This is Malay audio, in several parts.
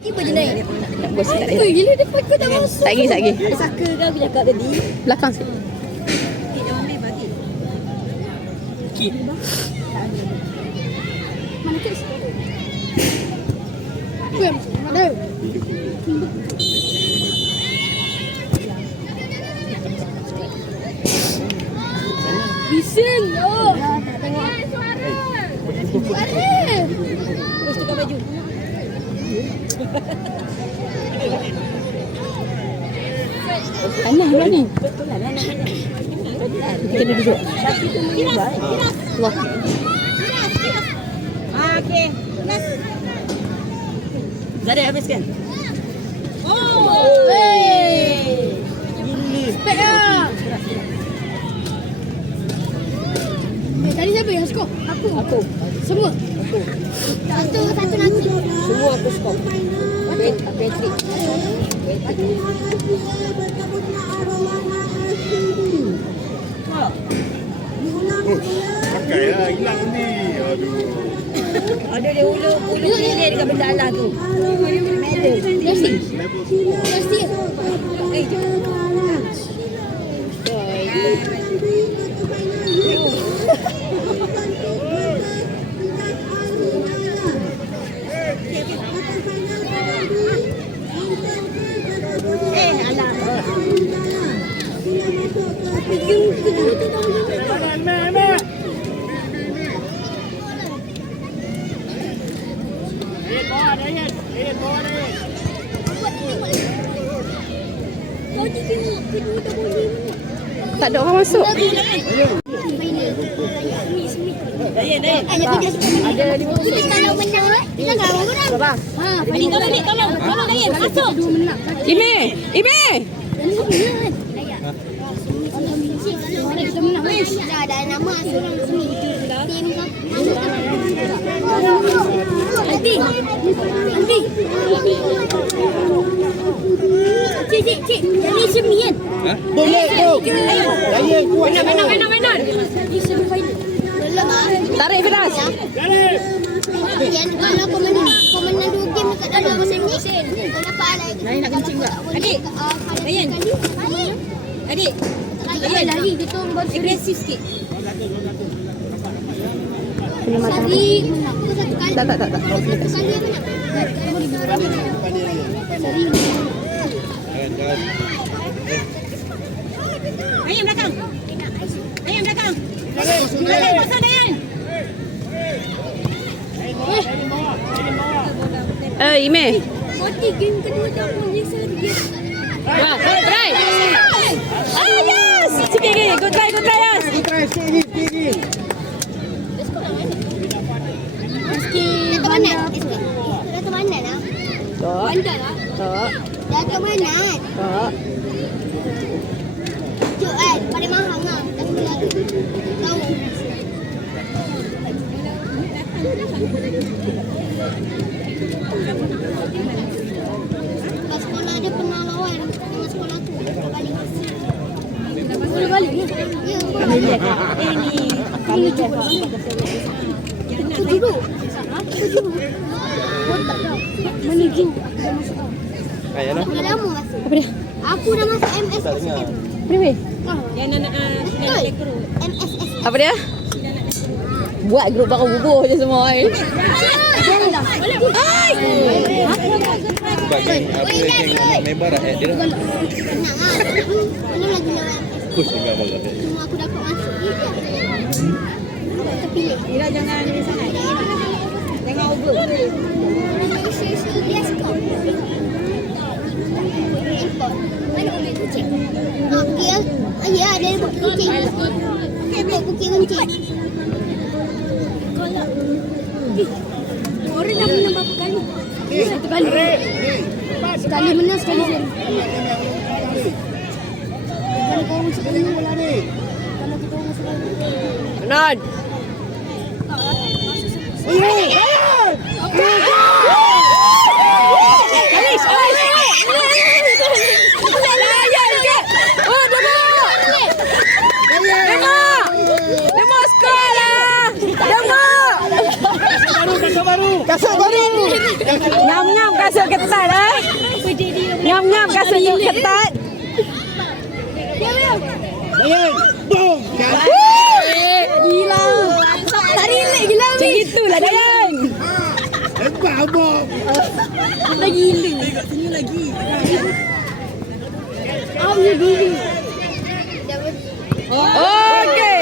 Tiba je naik. Nak buat sikit dia. Gila depan kau tak masuk. Tak lagi, tak lagi. Ada saka ke aku cakap tadi? Belakang sikit. Kit. Mana kek? Kuem, ada. Bising. Oh. Tengok. Suara. Terus tukar baju. Tanah mana ni? Kena duduk. Wah. Okey. Zada habiskan. Oh. Hey. Spek ah. Tadi siapa yang skor? Aku. Semua. Satu nanti. Semua aku skor. Patrick. Pakai lah, hilang ni. Aduh. Ada dia ulu pilih dekat benda Allah tu. Plastik. Plastik. Tak ada orang masuk. Ada 50. Kita kalau menang, kita enggak mau menang. Berapa? Ha, tolong Dayan, masuk. Dua menang. Ime! Kita menang. Dah ada nama seorang sini. Tim Nanti. Cik. Jadi semi kan? Boleh tu. Saya kuat. Mainan. Di semi final. Tarik Firas. Yang kalau kau menang 2 game dekat dalam semi, kau dapat lagi. Nari nak kencing tak? Adik. Dayan. Adik. Dayan lari kita buat Agresif sikit. Sari menang. Satu kali. Tak. Satu kali yang menang. Sari. Dayan belakang. Dayan pasal Dayan. Ime. Mati game kedua tak boleh seri. Wah, try. Yes! Sikit. Good try, Yas. Try sikit ni. Datuk mana? Datuk mana lah? Tak. Bandar lah. Datuk mana? Tak. Cuk paling mahal lah. Datuk mana? Tahu. Kat sekolah dia pernah lawan dengan sekolah tu. Balik ni? Ya, Kami cakap. Aku duduk. Menuju. Dah lama masuk. Apa dia? Aku dah masuk MSSM. Apa dia? Yang nak Betul. MSSM. Apa dia? Buat grup baru bubuh je semua. Bagi apa yang member dah dia. Menang lah. Belum lagi lawan. Push juga malah. Cuma aku dapat masuk je. Terpilih. Ira jangan ni sangat. Tengok over. Dia skor. Import. Mana ambil kucing? Dia, ya ada buat kucing. Buat kucing kucing. Kalau orang dah menang berapa kali? Satu kali. Sekali menang, sekali seri. Kalau kau masuk dalam bola ni. Kalau kita masuk dalam. Menon. Kasut baru. Ngam-ngam kasut ketat. Tanduk ketat. Ayan. Boom. Gila. Tak relate gila. Macam itulah Dayan. Hebat abang. Kita gila. Okey.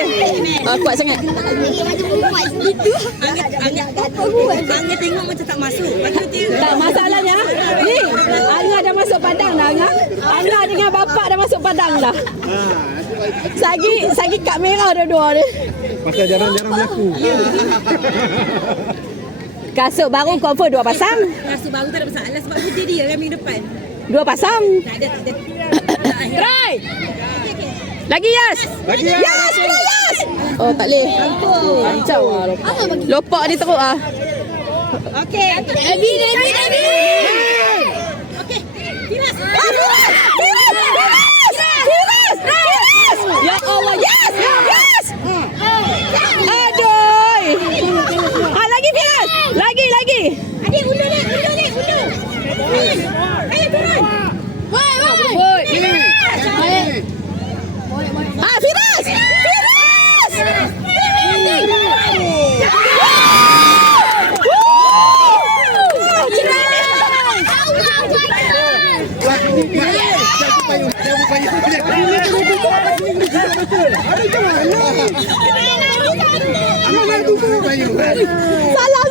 Kuat sangat. Lagi macam perempuan gitu. Angga tengok macam tak masuk. Lepas tu dia Tak masalahnya. Ni, Angah dah masuk padang dah Angah. Angah dengan bapak dah masuk padang dah. Sagi kad merah dua-dua ni. Pasal jarang-jarang berlaku. Kasut baru confirm 2 pasang. rasa baru tak ada masalah sebab kerja dia kan minggu depan. 2 pasang. Tak ada. Try. Lagi Yas. Lagi Yas, Yas. Oh tak boleh. Kacau ah lopak. Lopak ni teruk ah. Okey. Abi. Okey. Firas. Firas. Ya Allah, yes. Aduh. Lagi Firas. Lagi. Adik undur ni. Ayo turun. Woi. Firas. Salah.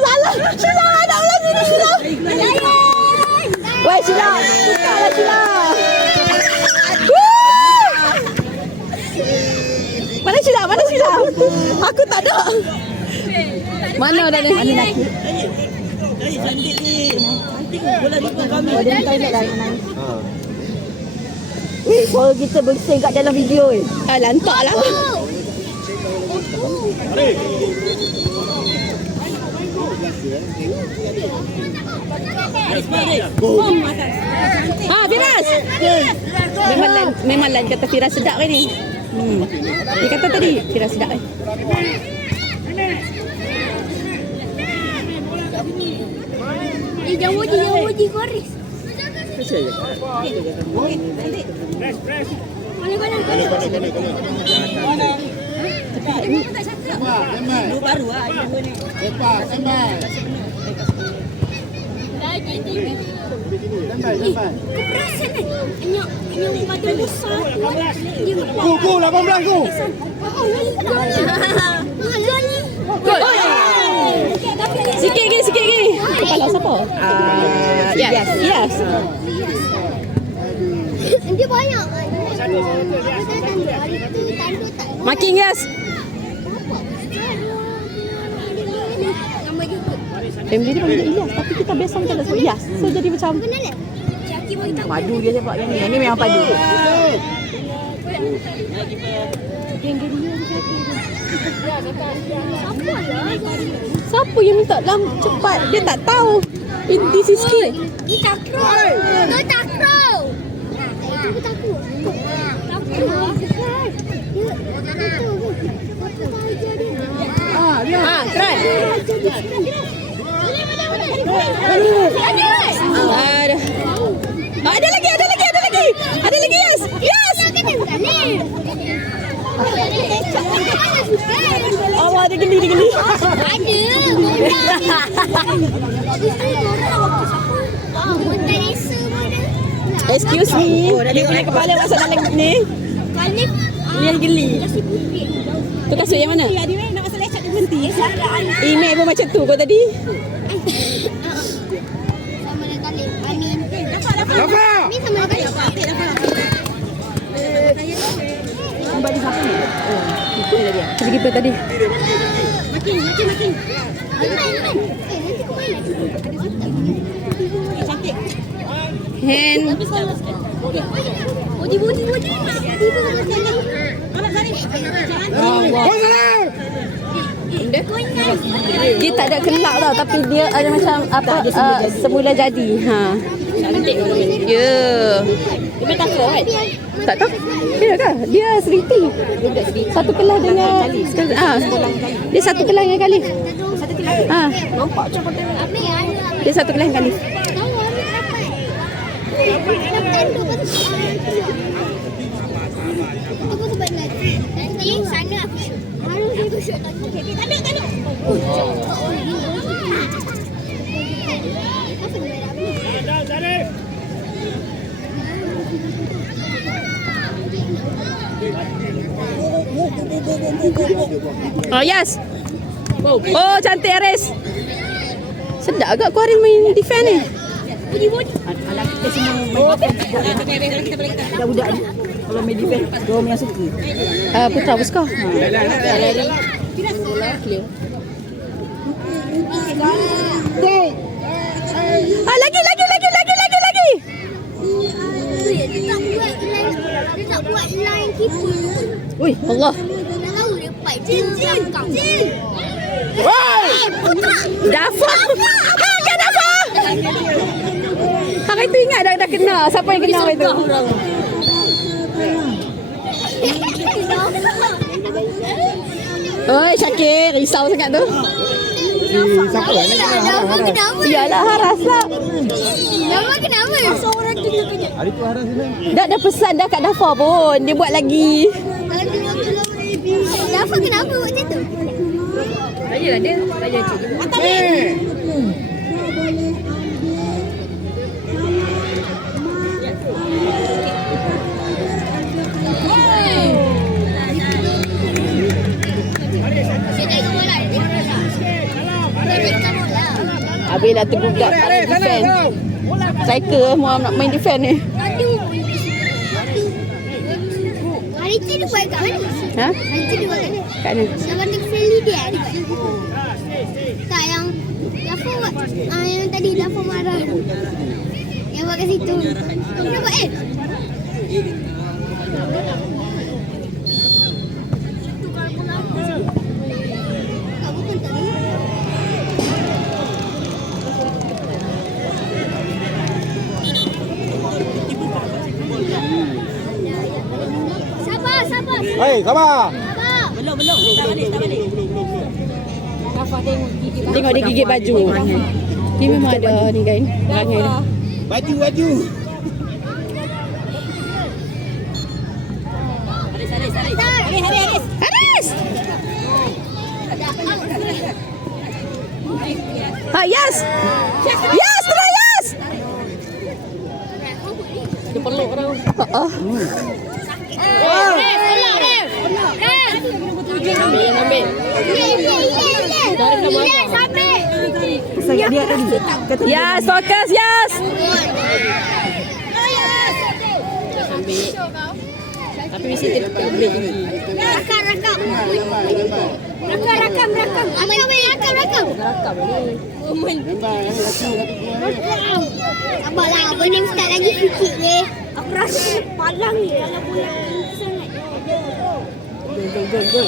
Sheila, ada ulang sini Sheila. Woi Sheila, bukalah Sheila. Mana Sheila? Aku tak ada. Mana dah ni? Mana lagi? Cantik ni. Bola lupa kami. Oh, dia toilet dah nangis. Suara kita bersih kat dalam video ni. Lantak lah. Firas. Memang Lan kata Firas sedap kan ni. Dia kata tadi Firas sedap kan. Jauh je koris. Dua baru ah dua ni. Perasan kan? Yang badan besar tu. Go 18 go. Sikit lagi. Kepala siapa? Yes. Dia banyak kan? Makin yes. Family dia panggil Ilyas, tapi kita biasa macam tak sebut Ilyas. So jadi macam padu dia sebab yang ni. Yang ni memang padu. Siapa yang minta lam cepat? Dia tak tahu. This is sikit. Dia takraw. Itu takut. Try. Ada lagi. Yes. Oh, ada geli. Excuse me. Dia punya kepala masuk dalam ni. Ni yang geli. Tu kasut yang mana? Dia nak masuk lecet dia berhenti. Email pun macam tu kau tadi. Sama dengan Talib. Amin. Dapat. Ni sama dengan Talib. Kembali siapa ni? Oh, itu lah dia. Pergi tadi. Makin. Nanti kau main lagi. Cantik. Hand. Bodi. Mana Zarif? Dia tak ada kelak tau, tapi dia ada macam apa semula jadi. Cantik. Ya. Dia takut kan? Tak tahu. Dia ke? Dia seriti. Satu kelas dengan dia satu kelas dengan Khalif. Nampak macam apa yang Dia satu kelas dengan Khalif. tahu Amir dapat. Dapat tanduk Tunggu sebentar. Nanti sana aku shoot. Harus aku shoot. Okey, tak ada. Apa ni? Oh, yes. Oh, cantik Aris. Sedap agak kau Aris main defend ni. Budak-budak ni. Kalau main defend, diorang yang suka. Putra Buska. Lagi. Dia tak buat line keeper. Ui, Allah. Dah tahu dia fight dia belakang. Dafa. Kan Dafa. Hari tu ingat dah kena. Siapa yang kena itu? Oi, Syakir, risau sangat tu. Siapa ni? Nama kenapa? Iyalah Haras lah. Nama kenapa? Seorang tu kena. Hari tu Haras ni. Dah pesan dah kat Dafa pun. Dia buat lagi. Dafa kenapa buat macam tu? Tayalah dia. Tanya cik. Habislah tergugat pada defend. Striker mau nak main defend ni. Hari tu dia buat kat mana? Ha? Hari tu dia buat kat mana? Kat mana? Yang kata friendly dia ada kat tak yang Dafa buat yang tadi Dafa marah tu. Yang buat kat situ. Dia buat Kamu pun tak tahu. Sabar. Hei, sabar. Belum. Tak balik. Tengok dia gigit baju. Dia memang ada ni kan. Perangai dia. Baju. Haris! Ha, yes! Yes, try yes! Dia peluk orang. Ambil. Dia tadi. Yes, focus, yes! Tapi mesti dia boleh tinggi. Rakam. Rakam. Sabarlah, benda start lagi sikit ni. Aku rasa palang ni kalau bola sangat. Gol.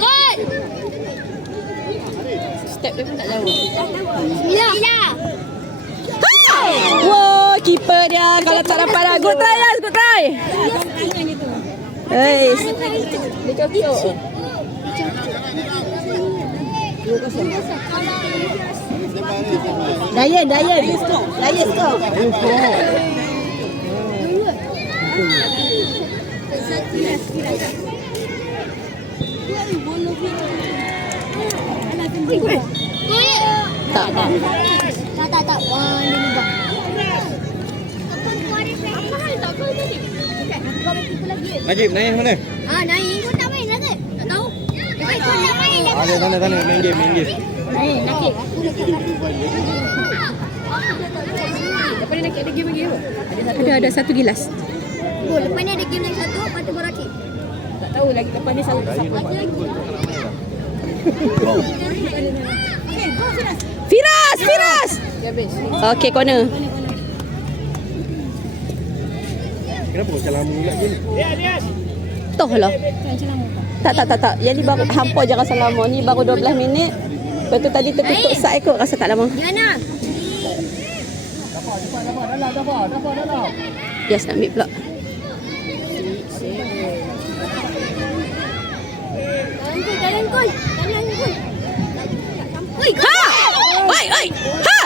Gol! Step dia pun tak jauh. Bila? Wow, keeper dia kalau tak dapat dah. Good try, yes, good try. Hey. Dia cokok. Dayan. Dayan skor. Tak. Tak. Wah, ni juga. Najib, naik mana? Naik. Kau tak main lah ke? Tak tahu. Kau tak main lah. Ada sana main game. Nakik. Lepas ni nak ada game lagi apa? Ada satu gilas. Oh, lepas ni ada game lagi satu. Lepas tu berakit. Tak tahu lagi lepas ni satu. Firas. Okey, corner. Kenapa kau macam lama pula gini? Toh lah. Tak. Yang ni baru hampa je rasa lama. Ni baru 12 minit. Lepas tu tadi tertutup side kot rasa tak lama. Gimana? Dapat. Yes, nak ambil pula. Jalan gol. Oi, Ha! Oi! Ha!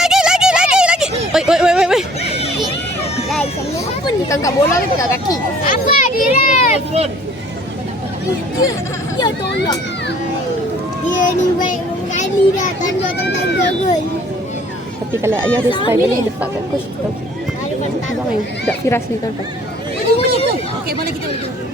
Lagi. Oi. tangkap bola ke tangkap kaki? Apa direm? Ya tolong. Dia ni baik kali dah tanda gol. Tapi kalau ayah ada style ni letak kat coach tu. Lalu bantah. Abang yang tak Firas ni kan. Okey, boleh kita boleh.